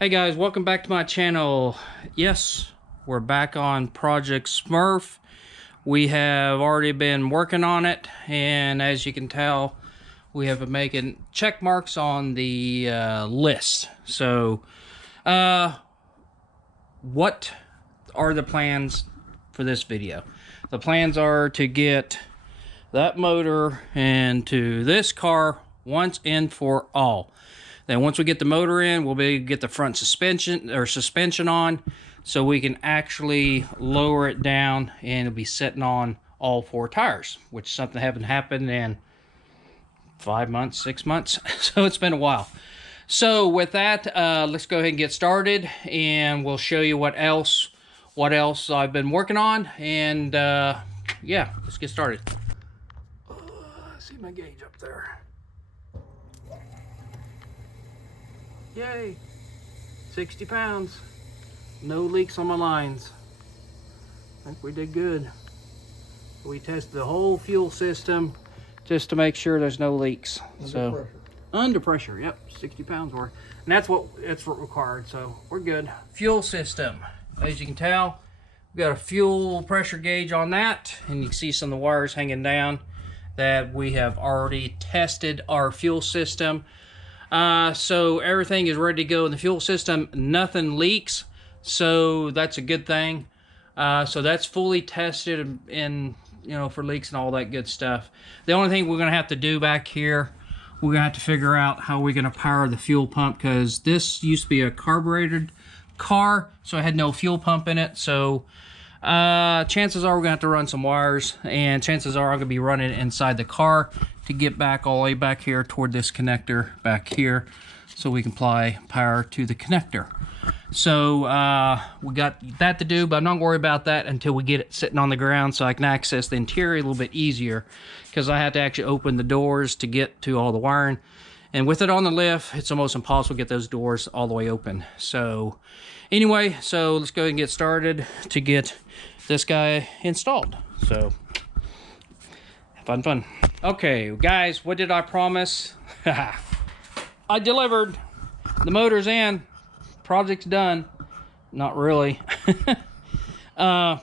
Hey guys, welcome back to my channel. Yes, we're back on Project Smurf. We have already been working on it, and as you can tell, we have been making check marks on the list. So, what are the plans for this video? The plans are to get that motor into this car once and for all. Then once we get the motor in, we'll be able to get the front suspension on, so we can actually lower it down and it'll be sitting on all four tires, which is something that hasn't happened in 5 months, 6 months. So it's been a while. So with that, let's go ahead and get started, and we'll show you what else I've been working on. And yeah, let's get started. See my gauge up there. Yay, 60 pounds, no leaks on my lines. I think we did good. We tested the whole fuel system just to make sure there's no leaks. Under pressure, yep, 60 pounds worth. And that's what required, so we're good. Fuel system, as you can tell, we got a fuel pressure gauge on that, and you can see some of the wires hanging down that we have already tested our fuel system. So everything is ready to go in the fuel system. Nothing leaks, so that's a good thing. So that's fully tested and for leaks and all that good stuff. The only thing we're gonna have to do back here, we're gonna have to figure out how we're gonna power the fuel pump, because this used to be a carbureted car, so it had no fuel pump in it. So chances are we're gonna have to run some wires, and chances are I'm gonna be running it inside the car to get back all the way back here toward this connector back here, so we can apply power to the connector. So we got that to do, but I'm not worried about that until we get it sitting on the ground, so I can access the interior a little bit easier, because I had to actually open the doors to get to all the wiring, and with it on the lift, it's almost impossible to get those doors all the way open. So anyway, so let's go ahead and get started to get this guy installed. So fun. Okay, guys, what did I promise? I delivered. The motor's in. Project's done. Not really. Yeah,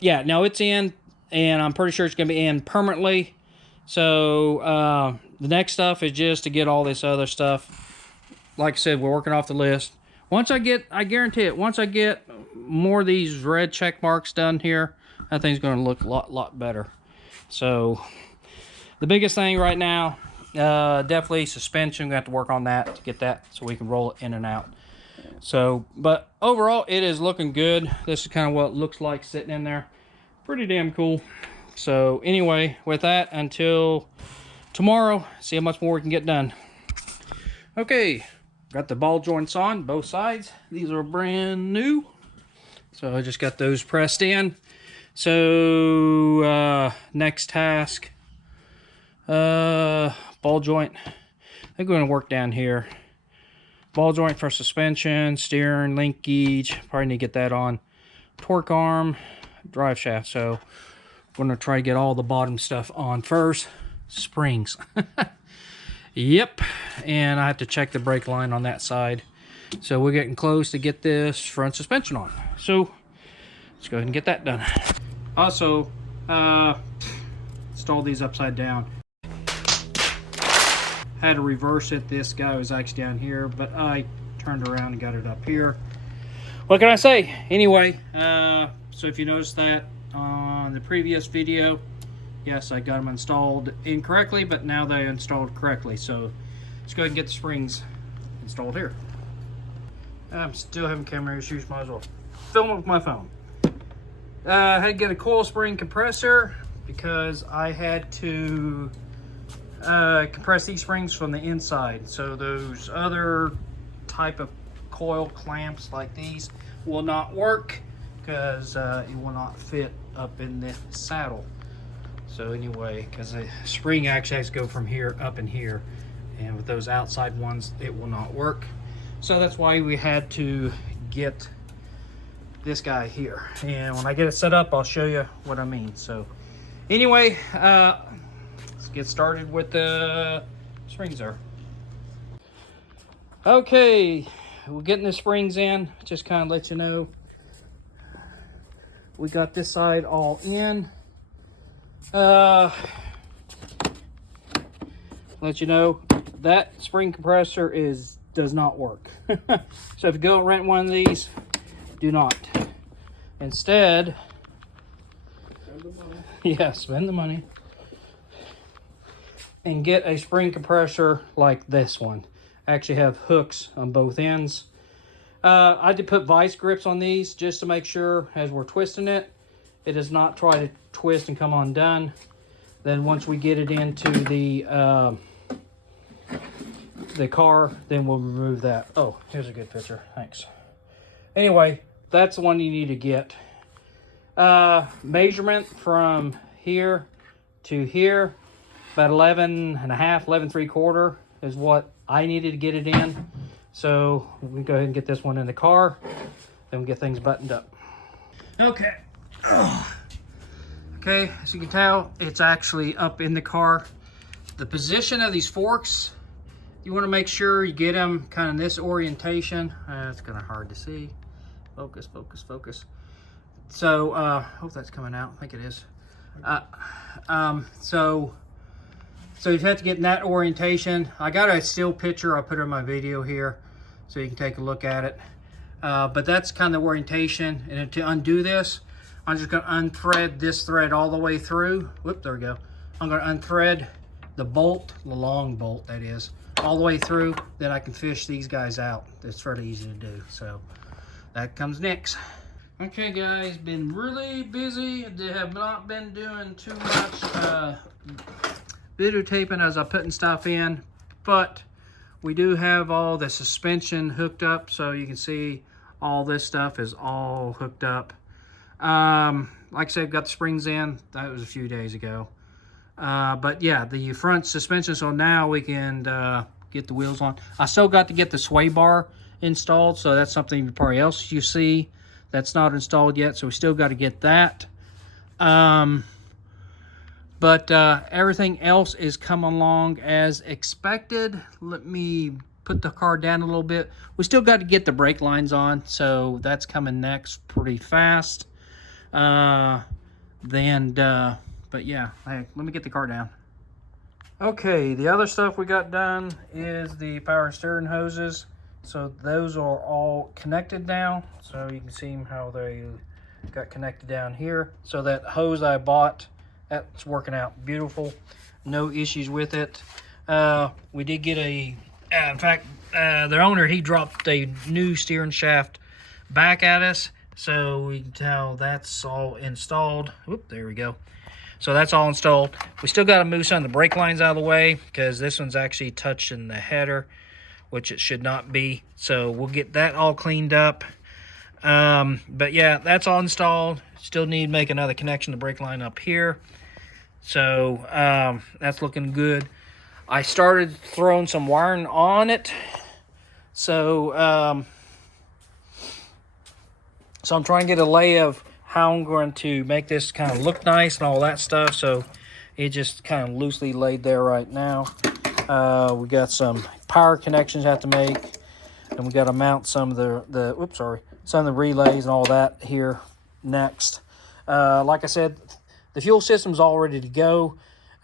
no, it's in, and I'm pretty sure it's going to be in permanently. So the next stuff is just to get all this other stuff. Like I said, we're working off the list. Once I guarantee it, once I get more of these red check marks done here, that thing's going to look a lot better. So the biggest thing right now, definitely suspension. We have to work on that to get that so we can roll it in and out. So, but overall, it is looking good. This is kind of what it looks like sitting in there. Pretty damn cool. So anyway, with that, until tomorrow, see how much more we can get done. Okay, got the ball joints on both sides. These are brand new, so I just got those pressed in. So next task, ball joint. I think we're gonna work down here. Ball joint for suspension, steering, linkage. Probably need to get that on. Torque arm, drive shaft. So we're gonna try to get all the bottom stuff on first. Springs. Yep. And I have to check the brake line on that side. So we're getting close to get this front suspension on. So let's go ahead and get that done. Also, install these upside down. Had to reverse it. This guy was actually down here, but I turned around and got it up here. What can I say? Anyway, so if you noticed that on the previous video, yes, I got them installed incorrectly, but now they're installed correctly. So let's go ahead and get the springs installed here. I'm still having camera issues, might as well film it with my phone. I had to get a coil spring compressor because I had to compress these springs from the inside. So those other type of coil clamps like these will not work, because it will not fit up in the saddle. So anyway, because the spring actually has to go from here up in here, and with those outside ones it will not work. So that's why we had to get this guy here, and when I get it set up I'll show you what I mean. So anyway, let's get started with the springs there. Okay, we're getting the springs in. Just kind of let you know. We got this side all in. Let you know that spring compressor does not work. So if you go rent one of these, do not. Instead, spend the money and get a spring compressor like this one. I actually have hooks on both ends. I did put vice grips on these just to make sure as we're twisting it, it does not try to twist and come undone. Then once we get it into the car, then we'll remove that. Oh, here's a good picture. Thanks. Anyway, that's the one you need to get. Measurement from here to here, about 11 and a half, 11 3/4 is what I needed to get it in. So we go ahead and get this one in the car, then we'll get things buttoned up. Okay. Okay, as you can tell, it's actually up in the car. The position of these forks, you want to make sure you get them kind of this orientation. It's kind of hard to see. Focus, focus, focus. So, hope that's coming out. I think it is. So you have to get in that orientation. I got a still picture. I'll put it in my video here so you can take a look at it. But that's kind of the orientation. And to undo this, I'm just going to unthread this thread all the way through. Whoop, there we go. I'm going to unthread the bolt, the long bolt that is, all the way through. Then I can fish these guys out. It's fairly easy to do. So that comes next. Okay guys, been really busy. They have not been doing too much videotaping as I'm putting stuff in, but we do have all the suspension hooked up, so you can see all this stuff is all hooked up. Like I said, got the springs in. That was a few days ago. But yeah, the front suspension, so now we can get the wheels on. I still got to get the sway bar installed, so that's something probably else you see that's not installed yet, so we still got to get that. But everything else is coming along as expected. Let me put the car down a little bit. We still got to get the brake lines on, so that's coming next pretty fast. But yeah, hey, let me get the car down. Okay, the other stuff we got done is the power steering hoses. So those are all connected now. So you can see how they got connected down here. So that hose I bought, that's working out beautiful. No issues with it. We did get in fact, the owner, he dropped a new steering shaft back at us. So we can tell that's all installed. Whoop, there we go. So that's all installed. We still got to move some of the brake lines out of the way because this one's actually touching the header, which it should not be. So we'll get that all cleaned up. But yeah, that's all installed. Still need to make another connection to brake line up here. So that's looking good. I started throwing some wiring on it. So I'm trying to get a lay of how I'm going to make this kind of look nice and all that stuff. So it just kind of loosely laid there right now. We got some power connections I have to make, and we got to mount some of some of the relays and all that here next. Like I said, the fuel system's all ready to go.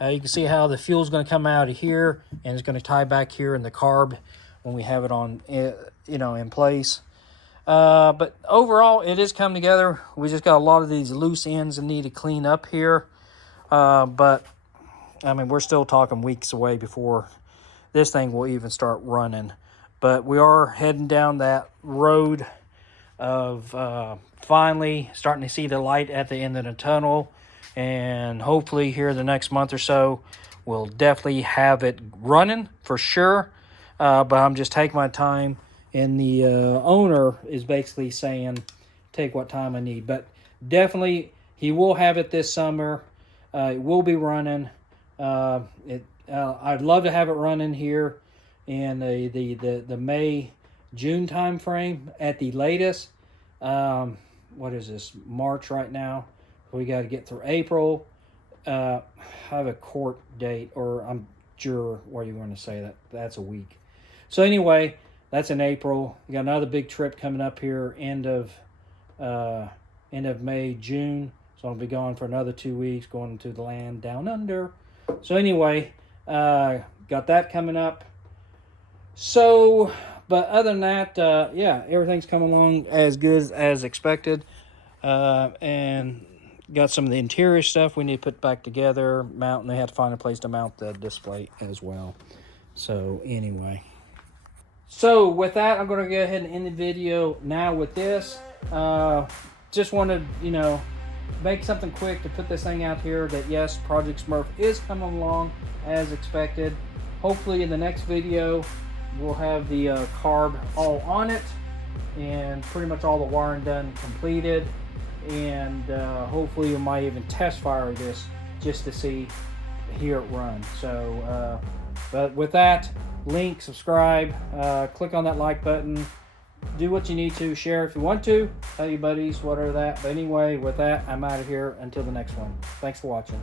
You can see how the fuel's going to come out of here, and it's going to tie back here in the carb when we have it on, in place. But overall, it is coming together. We just got a lot of these loose ends that need to clean up here. But I mean, we're still talking weeks away before this thing will even start running. But we are heading down that road of finally starting to see the light at the end of the tunnel. And hopefully here the next month or so, we'll definitely have it running for sure. But I'm just taking my time. And the owner is basically saying, take what time I need. But definitely, he will have it this summer. It will be running. I'd love to have it running here in the May, June time frame at the latest. What is this? March right now. We got to get through April. I have a court date, or I'm sure what you want to say. That's a week. So anyway, that's in April. We got another big trip coming up here end of May, June. So I'll be gone for another 2 weeks, going to the land down under. So anyway, got that coming up. So, but other than that, yeah, everything's coming along as good as expected. And got some of the interior stuff we need to put back together. Mount, and they have to find a place to mount the display as well. So anyway. So with that, I'm going to go ahead and end the video now with this. Just wanted, you know, make something quick to put this thing out here that yes, Project Smurf is coming along as expected. Hopefully in the next video, we'll have the carb all on it and pretty much all the wiring done, completed. And hopefully we might even test fire this just to see, hear it run. So, but with that, link, subscribe, click on that like button, do what you need to, share if you want to, tell your buddies, whatever that. But anyway, with that, I'm out of here until the next one. Thanks for watching.